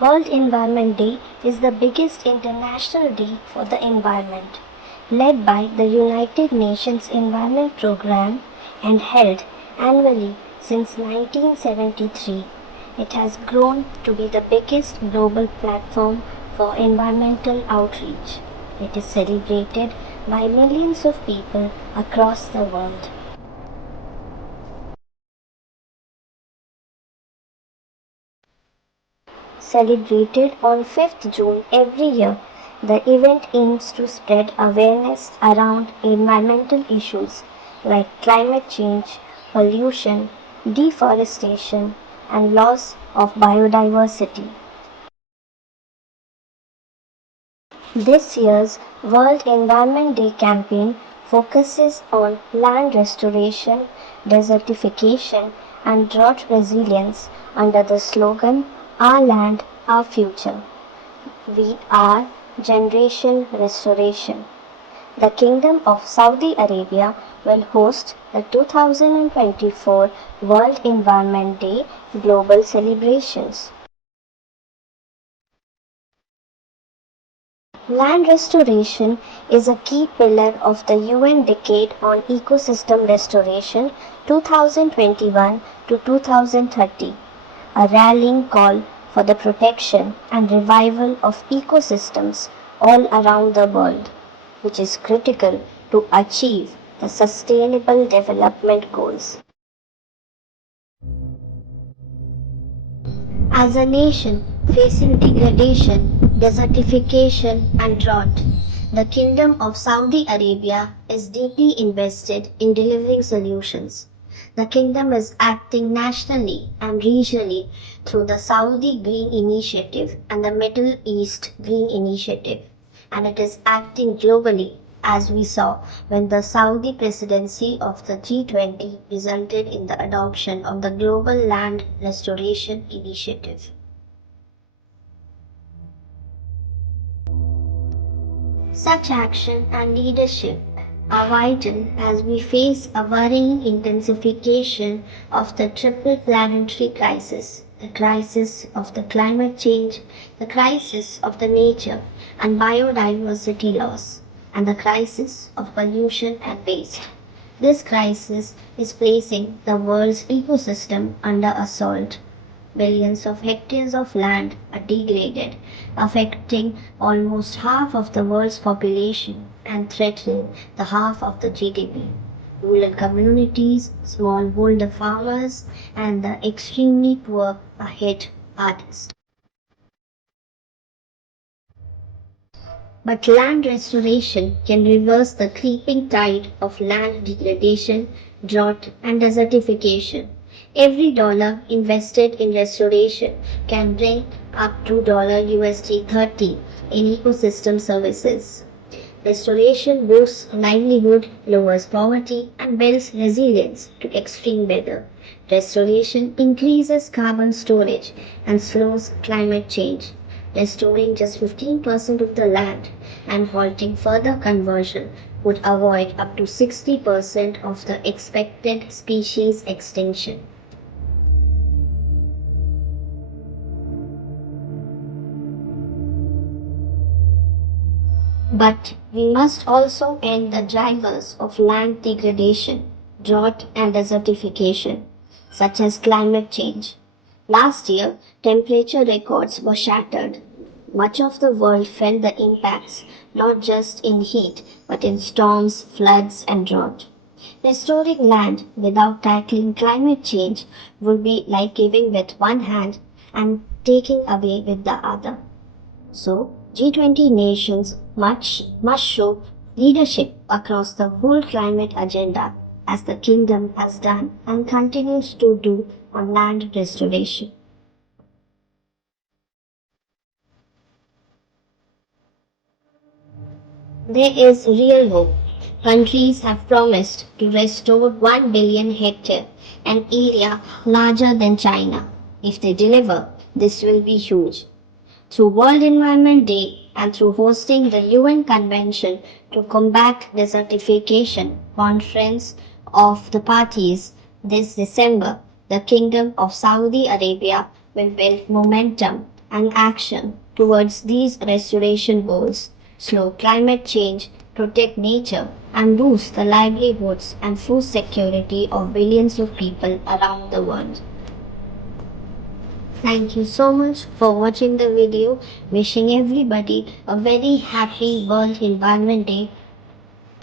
World Environment Day is the biggest international day for the environment, led by the United Nations Environment Programme and held annually since 1973. It has grown to be the biggest global platform for environmental outreach. It is celebrated by millions of people across the world. Celebrated on 5th June every year, the event aims to spread awareness around environmental issues like climate change, pollution, deforestation, and loss of biodiversity. This year's World Environment Day campaign focuses on land restoration, desertification, and drought resilience under the slogan Our Land, Our Future. We are Generation Restoration. The Kingdom of Saudi Arabia will host the 2024 World Environment Day global celebrations. Land restoration is a key pillar of the UN Decade on Ecosystem Restoration 2021 to 2030, a rallying call for the protection and revival of ecosystems all around the world, which is critical to achieve the Sustainable Development Goals. As a nation facing degradation, desertification, and drought, the Kingdom of Saudi Arabia is deeply invested in delivering solutions. The Kingdom is acting nationally and regionally through the Saudi Green Initiative and the Middle East Green Initiative, and it is acting globally as we saw when the Saudi presidency of the G20 resulted in the adoption of the Global Land Restoration Initiative. Such action and leadership are vital as we face a worrying intensification of the triple planetary crisis, the crisis of the climate change, the crisis of the nature and biodiversity loss, and the crisis of pollution and waste. This crisis is placing the world's ecosystem under assault. Billions of hectares of land are degraded, affecting almost half of the world's population and threatening the half of the GDP. Rural communities, smallholder farmers, and the extremely poor are hit hardest. But land restoration can reverse the creeping tide of land degradation, drought, and desertification. Every dollar invested in restoration can bring up to $30 in ecosystem services. Restoration boosts livelihood, lowers poverty, and builds resilience to extreme weather. Restoration increases carbon storage and slows climate change. Restoring just 15% of the land and halting further conversion would avoid up to 60% of the expected species extinction. But we must also end the drivers of land degradation, drought and desertification, such as climate change. Last year, temperature records were shattered. Much of the world felt the impacts, not just in heat, but in storms, floods, and drought. Restoring land without tackling climate change would be like giving with one hand and taking away with the other. So, G20 nations must show leadership across the whole climate agenda, as the Kingdom has done and continues to do on land restoration. There is real hope. Countries have promised to restore 1 billion hectares, an area larger than China. If they deliver, this will be huge. Through World Environment Day and through hosting the UN Convention to Combat Desertification Conference of the Parties this December, the Kingdom of Saudi Arabia will build momentum and action towards these restoration goals slow climate change, protect nature, and boost the livelihoods and food security of billions of people around the world. Thank you so much for watching the video. Wishing everybody a very happy World Environment Day.